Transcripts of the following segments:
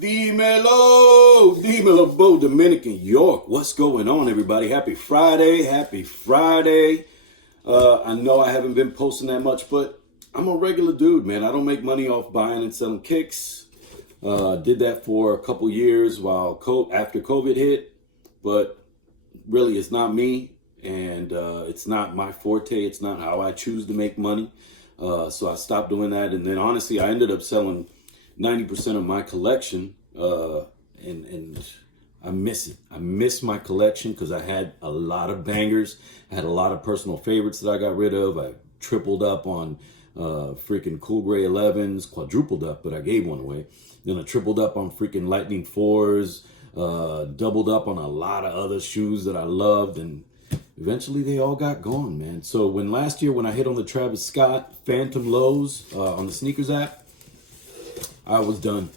D-Mellow Bo, Dominican York. What's going on, everybody? Happy Friday. I know I haven't been posting that much, but I'm a regular dude, man. I don't make money off buying and selling kicks. Did that for a couple years after COVID hit, but really it's not me, and it's not my forte. It's not how I choose to make money. So I stopped doing that, and then honestly, I ended up selling 90% of my collection, and I miss it. I miss my collection because I had a lot of bangers. I had a lot of personal favorites that I got rid of. I tripled up on freaking Cool Gray 11s, quadrupled up, but I gave one away. Then I tripled up on freaking Lightning 4s, doubled up on a lot of other shoes that I loved, and eventually they all got gone, man. So last year when I hit on the Travis Scott Phantom Lows on the sneakers app, I was done.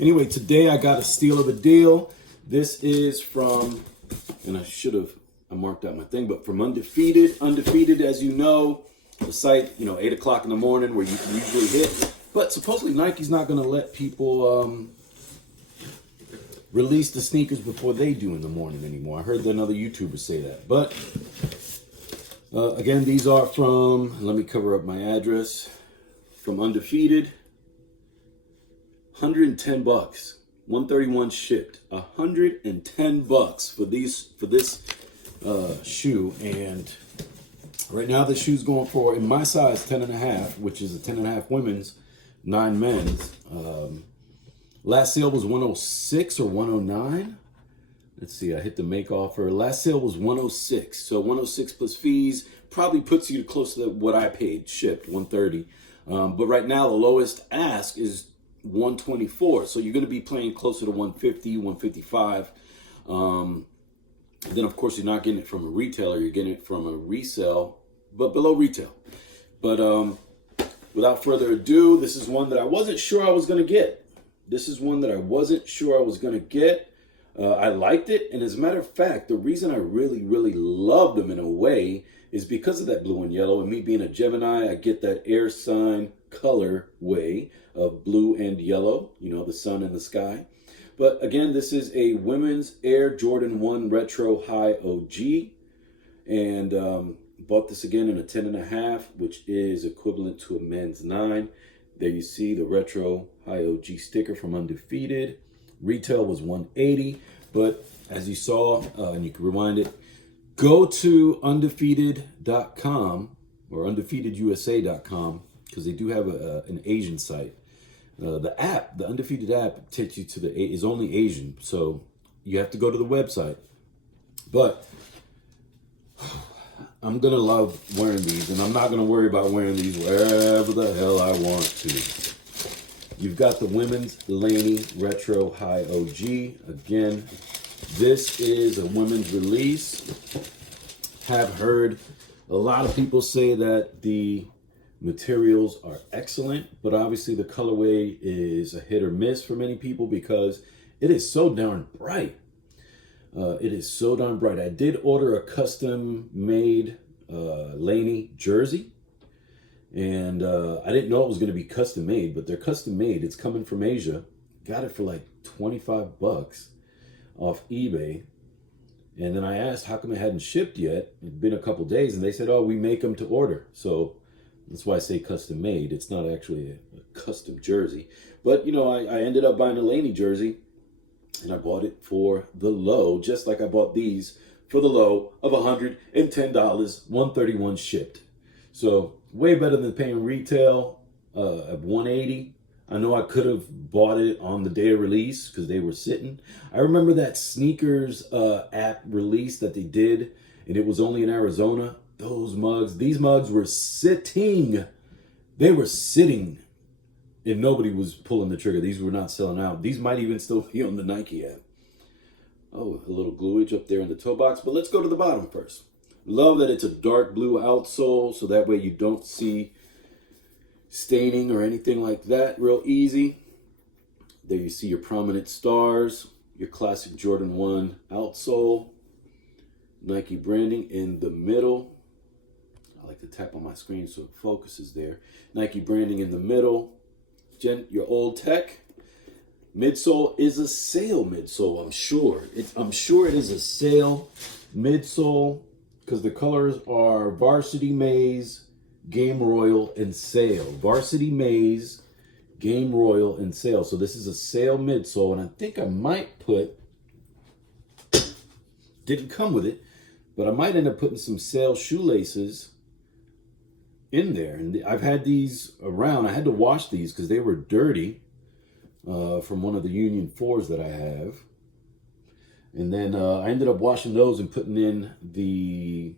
Anyway, today I got a steal of a deal. This is from, and I marked out my thing, but from Undefeated. Undefeated, as you know, the site, 8 o'clock in the morning where you can usually hit. But supposedly Nike's not going to let people release the sneakers before they do in the morning anymore. I heard another YouTuber say that. But again, these are from, let me cover up my address, from Undefeated. $110, 131 shipped. $110 for this shoe, and right now the shoe's going for, in my size, 10.5, which is a 10.5 women's, 9 men's. Last sale was 106 or 109. Let's see, I hit the make offer. Last sale was 106, so 106 plus fees probably puts you close to what I paid shipped, 130. But right now the lowest ask is 124, so you're going to be playing closer to 150, 155. Then of course you're not getting it from a retailer, you're getting it from a resale, but below retail. But without further ado, this is one that I wasn't sure I was going to get. I liked it, and as a matter of fact, the reason I really, really loved them in a way is because of that blue and yellow, and me being a Gemini, I get that air sign color way of blue and yellow, the sun and the sky. But again, this is a women's Air Jordan 1 Retro High OG, and bought this again in a 10.5, which is equivalent to a men's 9. There you see the Retro High OG sticker from Undefeated. Retail was 180, but as you saw, and you can rewind it, go to undefeated.com or undefeatedusa.com, because they do have an Asian site. The Undefeated app takes you to is only Asian, so you have to go to the website. But I'm gonna love wearing these, and I'm not gonna worry about wearing these wherever the hell I want to. You've got the women's Laney Retro High OG. Again, this is a women's release. Have heard a lot of people say that the materials are excellent, but obviously the colorway is a hit or miss for many people because it is so darn bright. I did order a custom made Laney jersey, and I didn't know it was going to be custom made, but they're custom made. It's coming from Asia. Got it for like $25 off eBay. And then I asked how come it hadn't shipped yet. It'd been a couple days, and they said, oh, we make them to order. So that's why I say custom made. It's not actually a custom jersey. But, I ended up buying a Laney jersey, and I bought it for the low, just like I bought these for the low of $110, 131 shipped. So way better than paying retail at 180. I know I could have bought it on the day of release because they were sitting. I remember that sneakers app release that they did, and it was only in Arizona. These mugs were sitting. They were sitting, and nobody was pulling the trigger. These were not selling out. These might even still be on the Nike app. Oh, a little gluage up there in the toe box, but let's go to the bottom first. Love that it's a dark blue outsole, so that way you don't see staining or anything like that. Real easy. There you see your prominent stars, your classic Jordan 1 outsole, Nike branding in the middle. I like to tap on my screen so it focuses there. Nike branding in the middle. Your old tech. midsole is a sale midsole, I'm sure. I'm sure it is a sale midsole because the colors are Varsity Maze, Game Royal, and Sale. Varsity Maze, Game Royal, and Sale. So this is a sale midsole, and I think I might put, didn't come with it, but I might end up putting some sale shoelaces in there. And I've had these around. I had to wash these because they were dirty from one of the Union 4s that I have. And then I ended up washing those and putting in the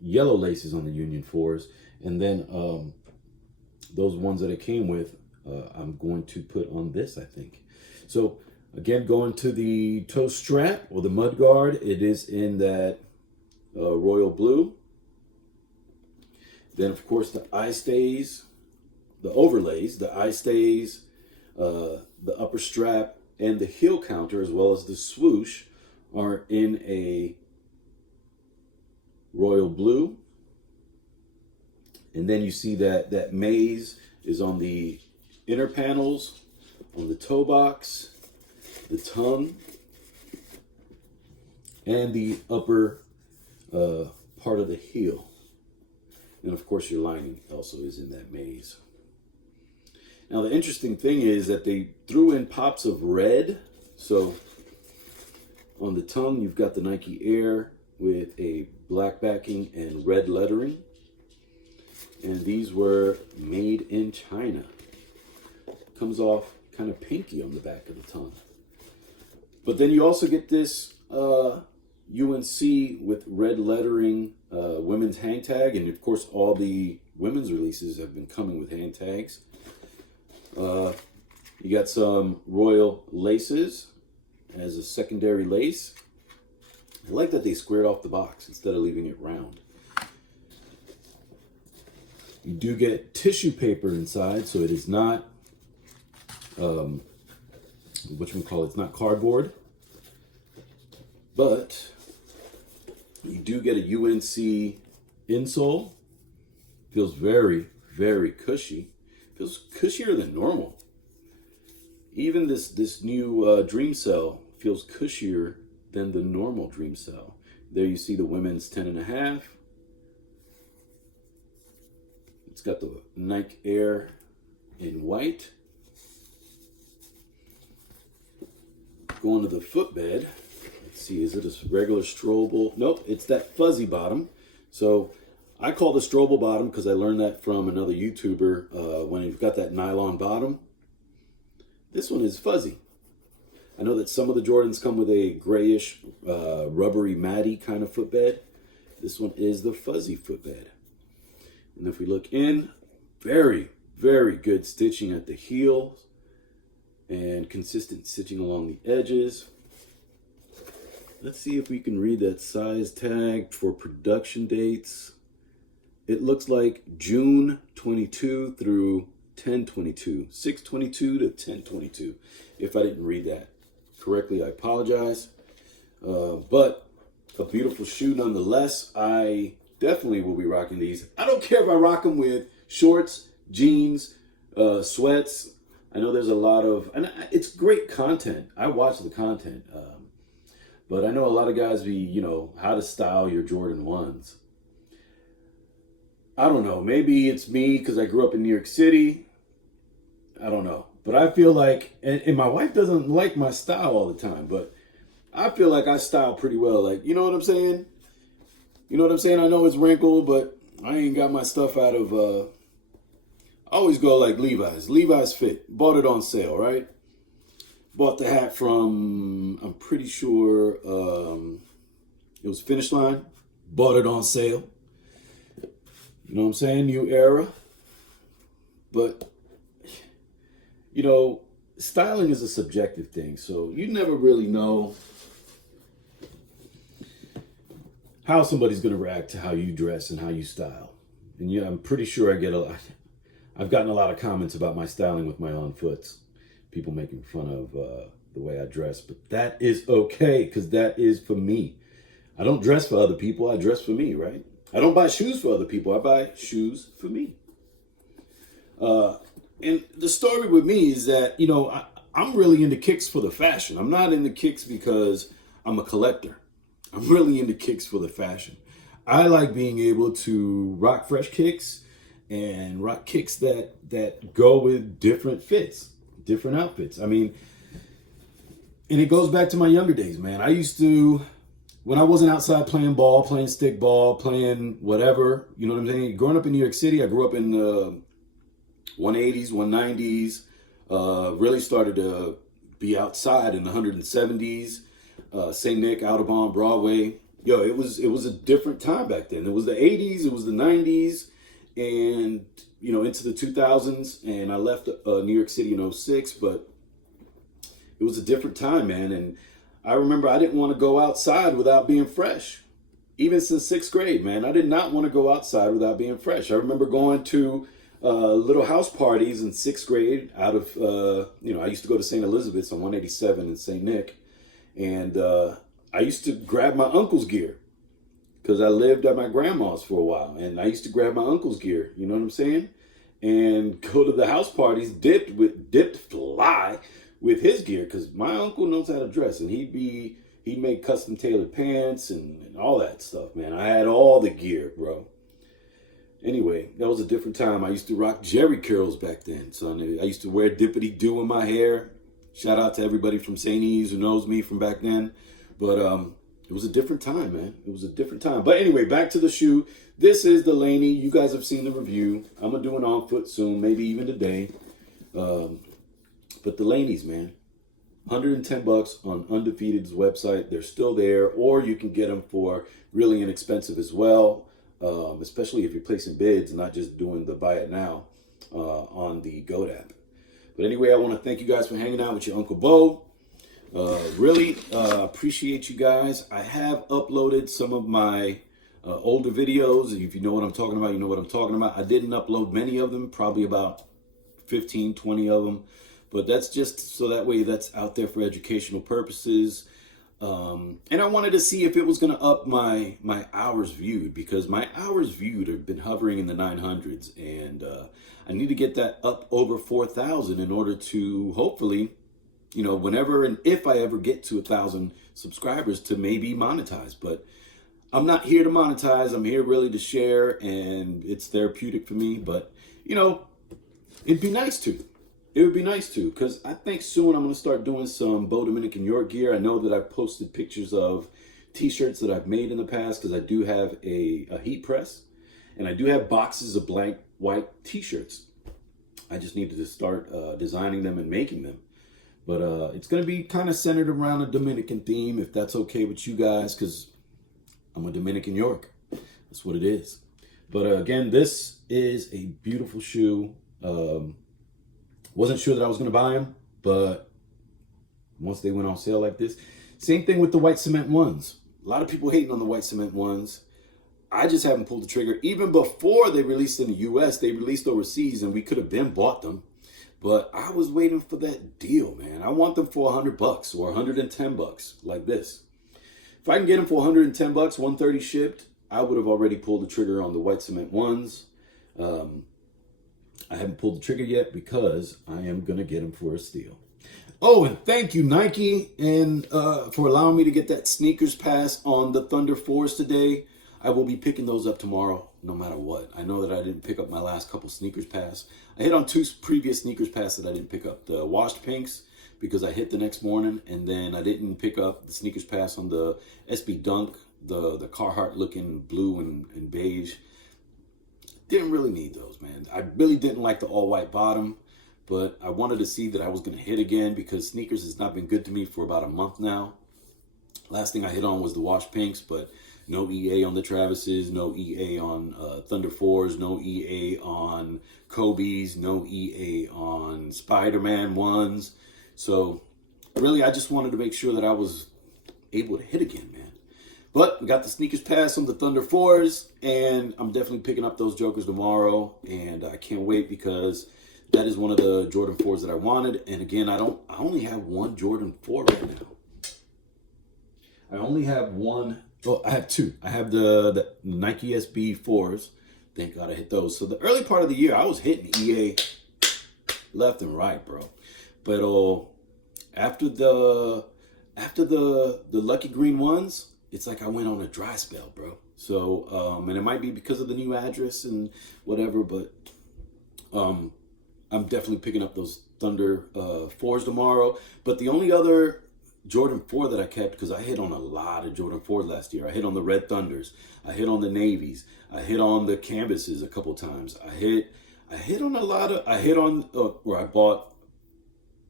yellow laces on the Union 4s. And then those ones that it came with, I'm going to put on this, I think. So again, going to the toe strap or the mud guard, it is in that royal blue. Then, of course, the eye stays, the overlays, the eye stays, the upper strap, and the heel counter, as well as the swoosh, are in a royal blue. And then you see that maze is on the inner panels, on the toe box, the tongue, and the upper part of the heel. And of course your lining also is in that maze. Now the interesting thing is that they threw in pops of red. So on the tongue you've got the Nike Air with a black backing and red lettering. And these were made in China. Comes off kind of pinky on the back of the tongue. But then you also get this UNC with red lettering women's hang tag, and of course all the women's releases have been coming with hang tags. You got some royal laces as a secondary lace. I like that they squared off the box instead of leaving it round. You do get tissue paper inside, so it is not it's not cardboard, but you do get a UNC insole. Feels very, very cushy. Feels cushier than normal. Even this new Dream Cell feels cushier than the normal Dream Cell. There you see the women's 10.5. It's got the Nike Air in white. Going to the footbed. Let's see, is it a regular Strobel? Nope, it's that fuzzy bottom. So I call the Strobel bottom because I learned that from another YouTuber when you've got that nylon bottom. This one is fuzzy. I know that some of the Jordans come with a grayish, rubbery, matty kind of footbed. This one is the fuzzy footbed. And if we look in, very, very good stitching at the heels and consistent stitching along the edges. Let's see if we can read that size tag for production dates. It looks like June 22 through 10/22, 6/22 to 10/22. If I didn't read that correctly, I apologize. But a beautiful shoe nonetheless. I definitely will be rocking these. I don't care if I rock them with shorts, jeans, sweats. I know there's a lot of, and it's great content. I watch the content. But I know a lot of guys how to style your Jordan 1s. I don't know. Maybe it's me because I grew up in New York City. I don't know. But I feel like, and my wife doesn't like my style all the time, but I feel like I style pretty well. Like, you know what I'm saying? You know what I'm saying? I know it's wrinkled, but I ain't got my stuff out of, I always go like Levi's. Levi's fit. Bought it on sale, right? Bought the hat from, I'm pretty sure, it was Finish Line. Bought it on sale. You know what I'm saying? New era. But, styling is a subjective thing. So you never really know how somebody's going to react to how you dress and how you style. And I'm pretty sure I've gotten a lot of comments about my styling with my on foots. People making fun of the way I dress. But that is okay, because that is for me. I don't dress for other people. I dress for me, right? I don't buy shoes for other people. I buy shoes for me. And the story with me is that, I'm really into kicks for the fashion. I'm not into kicks because I'm a collector. I'm really into kicks for the fashion. I like being able to rock fresh kicks and rock kicks that go with different fits, different outfits. I mean, and it goes back to my younger days, man. I used to, when I wasn't outside playing ball, playing stick ball, playing whatever, you know what I'm saying? Growing up in New York City, I grew up in the 180s, 190s, really started to be outside in the 170s, St. Nick, Audubon, Broadway. Yo, it was a different time back then. It was the 80s, it was the 90s, and, you know, into the 2000s, and I left New York City in 06, but it was a different time, man. And I remember I didn't want to go outside without being fresh. Even since 6th grade, man, I did not want to go outside without being fresh. I remember going to little house parties in 6th grade out of, you know, I used to go to St. Elizabeth's on 187 in St. Nick. And I used to grab my uncle's gear because I lived at my grandma's for a while. And I used to grab my uncle's gear, you know what I'm saying? And go to the house parties, dipped fly with his gear, because my uncle knows how to dress, and he'd make custom tailored pants and all that stuff, man. I had all the gear, bro. Anyway, that was a different time. I used to rock Jerry curls back then, son. I used to wear dippity do in my hair. Shout out to everybody from St. E's who knows me from back then. But it was a different time, man. It was a different time. But anyway, back to the shoe. This is the Laney. You guys have seen the review. I'm going to do an on foot soon, maybe even today. But the Laneys, man, $110 on Undefeated's website. They're still there, or you can get them for really inexpensive as well, especially if you're placing bids, not just doing the buy it now on the GOAT app. But anyway, I want to thank you guys for hanging out with your Uncle Bo. Really appreciate you guys. I have uploaded some of my older videos. If you know what I'm talking about, you know what I'm talking about. I didn't upload many of them, probably about 15, 20 of them. But that's just so that way that's out there for educational purposes. And I wanted to see if it was going to up my hours viewed, because my hours viewed have been hovering in the 900s. And I need to get that up over 4,000 in order to hopefully, you know, whenever and if I ever get to 1,000 subscribers, to maybe monetize. But I'm not here to monetize. I'm here really to share, and it's therapeutic for me. But, you know, it'd be nice to. It would be nice to, because I think soon I'm going to start doing some Bo Dominican York gear. I know that I've posted pictures of t-shirts that I've made in the past, because I do have a heat press, and I do have boxes of blank white t-shirts. I just needed to start designing them and making them. But it's going to be kind of centered around a Dominican theme, if that's okay with you guys, because I'm a Dominican York. That's what it is. But again, this is a beautiful shoe. Wasn't sure that I was going to buy them, but once they went on sale like this, same thing with the white cement ones. A lot of people hating on the white cement ones. I just haven't pulled the trigger. Even before they released in the US, they released overseas, and we could have been bought them. But I was waiting for that deal, man. I want them for $100 or $110 like this. If I can get them for $110, $130 shipped, I would have already pulled the trigger on the white cement ones. I haven't pulled the trigger yet because I am going to get them for a steal. Oh, and thank you, Nike, and for allowing me to get that sneakers pass on the Thunder 4s today. I will be picking those up tomorrow, no matter what. I know that I didn't pick up my last couple sneakers pass. I hit on 2 previous sneakers pass that I didn't pick up. The washed pinks, because I hit the next morning, and then I didn't pick up the sneakers pass on the SB Dunk, the Carhartt looking blue and beige. Didn't really need those, man. I really didn't like the all-white bottom, but I wanted to see that I was going to hit again, because sneakers has not been good to me for about a month now. Last thing I hit on was the wash pinks, but no EA on the Travises, no EA on Thunder 4s, no EA on Kobe's, no EA on Spider-Man 1s. So really, I just wanted to make sure that I was able to hit again, man. But we got the sneakers pass on the Thunder 4s, and I'm definitely picking up those jokers tomorrow, and I can't wait, because that is one of the Jordan 4s that I wanted. And again, I only have one Jordan 4 right now. I only have one. Oh, I have 2. I have the Nike SB 4s. Thank God I hit those. So the early part of the year, I was hitting EA left and right, bro. But after the lucky green ones, it's like I went on a dry spell, bro. So and it might be because of the new address and whatever, but I'm definitely picking up those Thunder 4s tomorrow. But the only other Jordan 4 that I kept, because I hit on a lot of Jordan 4s last year. I hit on the Red Thunders. I hit on the Navies. I hit on the Canvases a couple times. I hit on a lot of, I hit on, where I bought,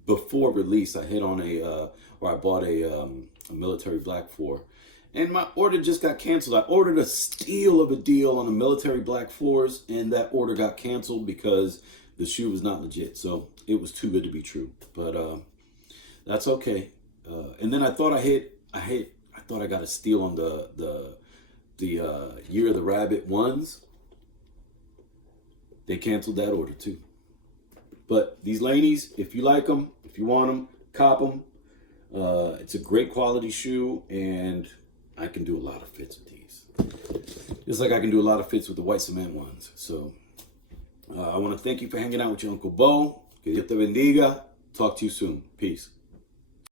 before release, I hit on where I bought a military black 4. And my order just got canceled. I ordered a steal of a deal on the military black 4s, and that order got canceled because the shoe was not legit. So it was too good to be true. But that's okay. And then I thought I thought I got a steal on the Year of the Rabbit 1s. They canceled that order too. But these Laneys, if you like them, if you want them, cop them. It's a great quality shoe, and I can do a lot of fits with these. Just like I can do a lot of fits with the white cement ones. So I want to thank you for hanging out with your Uncle Bo. Que Dios te bendiga. Talk to you soon. Peace.